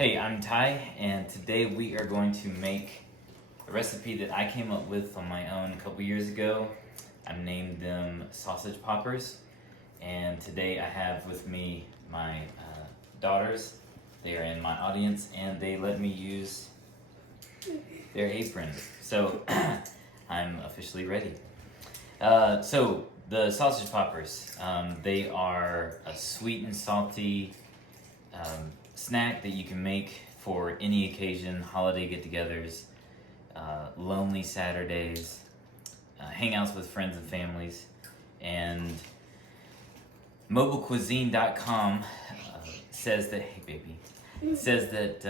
Hey, I'm Ty, and today we are going to make a recipe that I came up with on my own a couple years ago. I named them sausage poppers, and today I have with me my daughters. They are in my audience, and they let me use their apron. So I'm officially ready. So the sausage poppers, they are a sweet and salty snack that you can make for any occasion, holiday get-togethers, lonely Saturdays, hangouts with friends and families. And mobilecuisine.com says that, hey baby, says that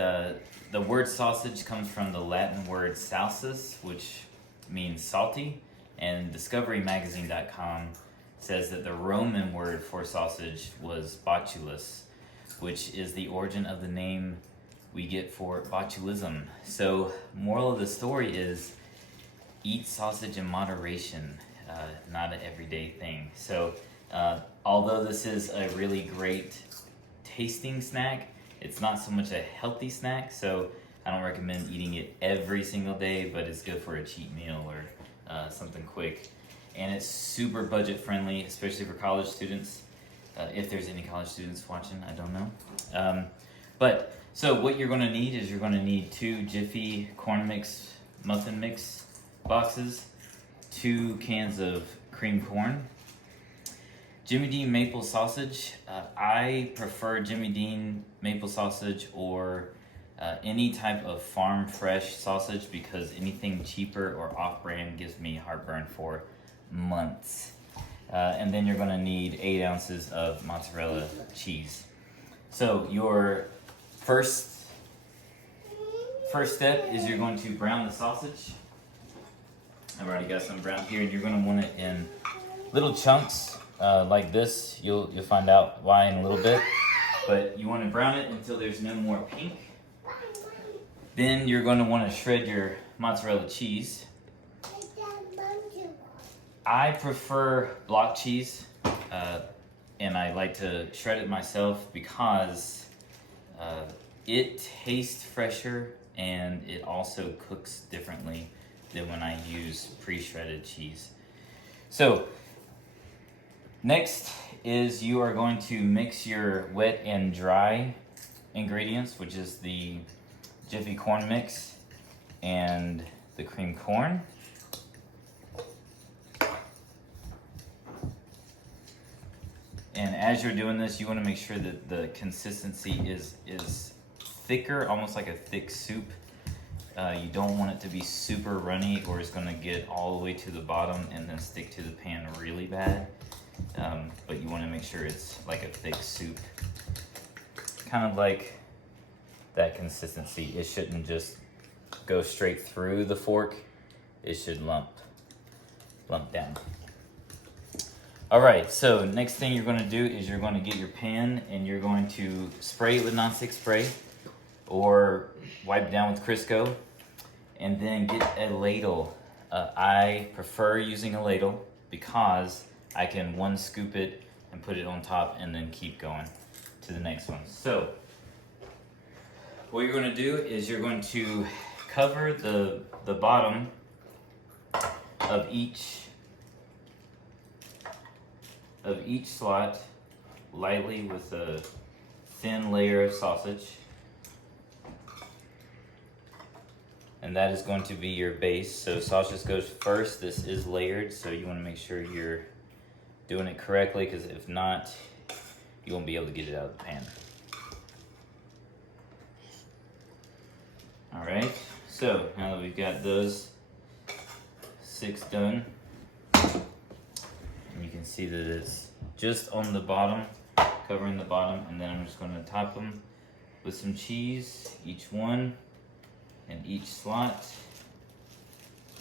the word sausage comes from the Latin word salsus, which means salty, and discoverymagazine.com says that the Roman word for sausage was botulus, which is the origin of the name we get for botulism. So, moral of the story is eat sausage in moderation, not an everyday thing. So, although this is a really great tasting snack, it's not so much a healthy snack, so I don't recommend eating it every single day, but it's good for a cheat meal or something quick. And it's super budget friendly, especially for college students. If there's any college students watching, I don't know. So what you're going to need is you're going to need 2 Jiffy corn mix, muffin mix boxes, 2 cans of cream corn, Jimmy Dean maple sausage. I prefer Jimmy Dean maple sausage or any type of farm fresh sausage because anything cheaper or off-brand gives me heartburn for months. And then you're going to need 8 ounces of mozzarella cheese. So your first step is you're going to brown the sausage. I've already got some brown here, and you're going to want it in little chunks like this. You'll find out why in a little bit. But you want to brown it until there's no more pink. Then you're going to want to shred your mozzarella cheese. I prefer block cheese, and I like to shred it myself because it tastes fresher and it also cooks differently than when I use pre-shredded cheese. So next is you are going to mix your wet and dry ingredients, which is the Jiffy corn mix and the cream corn. And as you're doing this, you want to make sure that the consistency is thicker, almost like a thick soup. You don't want it to be super runny or it's going to get all the way to the bottom and then stick to the pan really bad. But you want to make sure it's like a thick soup. Kind of like that consistency. It shouldn't just go straight through the fork. It should lump down. All right, so next thing you're going to do is you're going to get your pan and you're going to spray it with nonstick spray or wipe it down with Crisco, and then get a ladle. I prefer using a ladle because I can one scoop it and put it on top and then keep going to the next one. So what you're going to do is you're going to cover the bottom of each slot lightly with a thin layer of sausage, and that is going to be your base. So sausage goes first. This is layered, so you want to make sure you're doing it correctly, because if not, you won't be able to get it out of the pan. All right, so now that we've got those 6 done, and you can see that it's just on the bottom, covering the bottom, and then I'm just going to top them with some cheese, each one in each slot,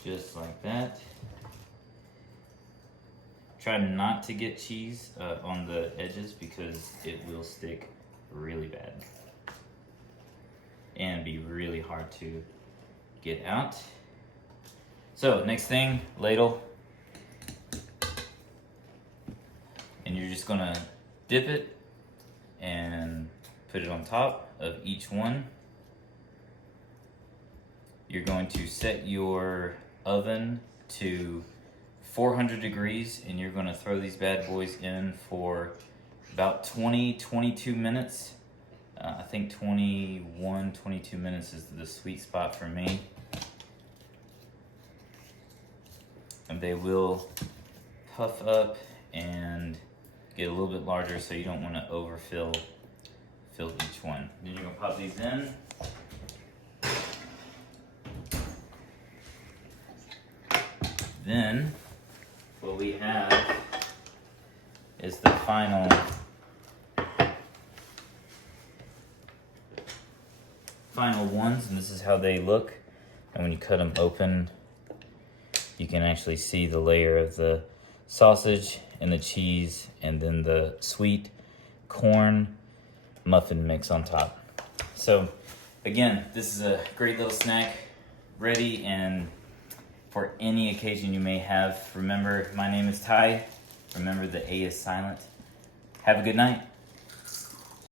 just like that. Try not to get cheese on the edges because it will stick really bad and be really hard to get out. So next thing, ladle. And you're just gonna dip it and put it on top of each one you're going to set your oven to 400 degrees, and you're going to throw these bad boys in for about 22 minutes. I think 22 minutes is the sweet spot for me. And they will puff up and get a little bit larger, so you don't want to fill each one. Then you're going to pop these in. Then what we have is the final ones, and this is how they look. And when you cut them open, you can actually see the layer of the sausage and the cheese, and then the sweet corn muffin mix on top. So again, this is a great little snack, ready and for any occasion you may have. Remember, my name is Ty. Remember, the A is silent. Have a good night.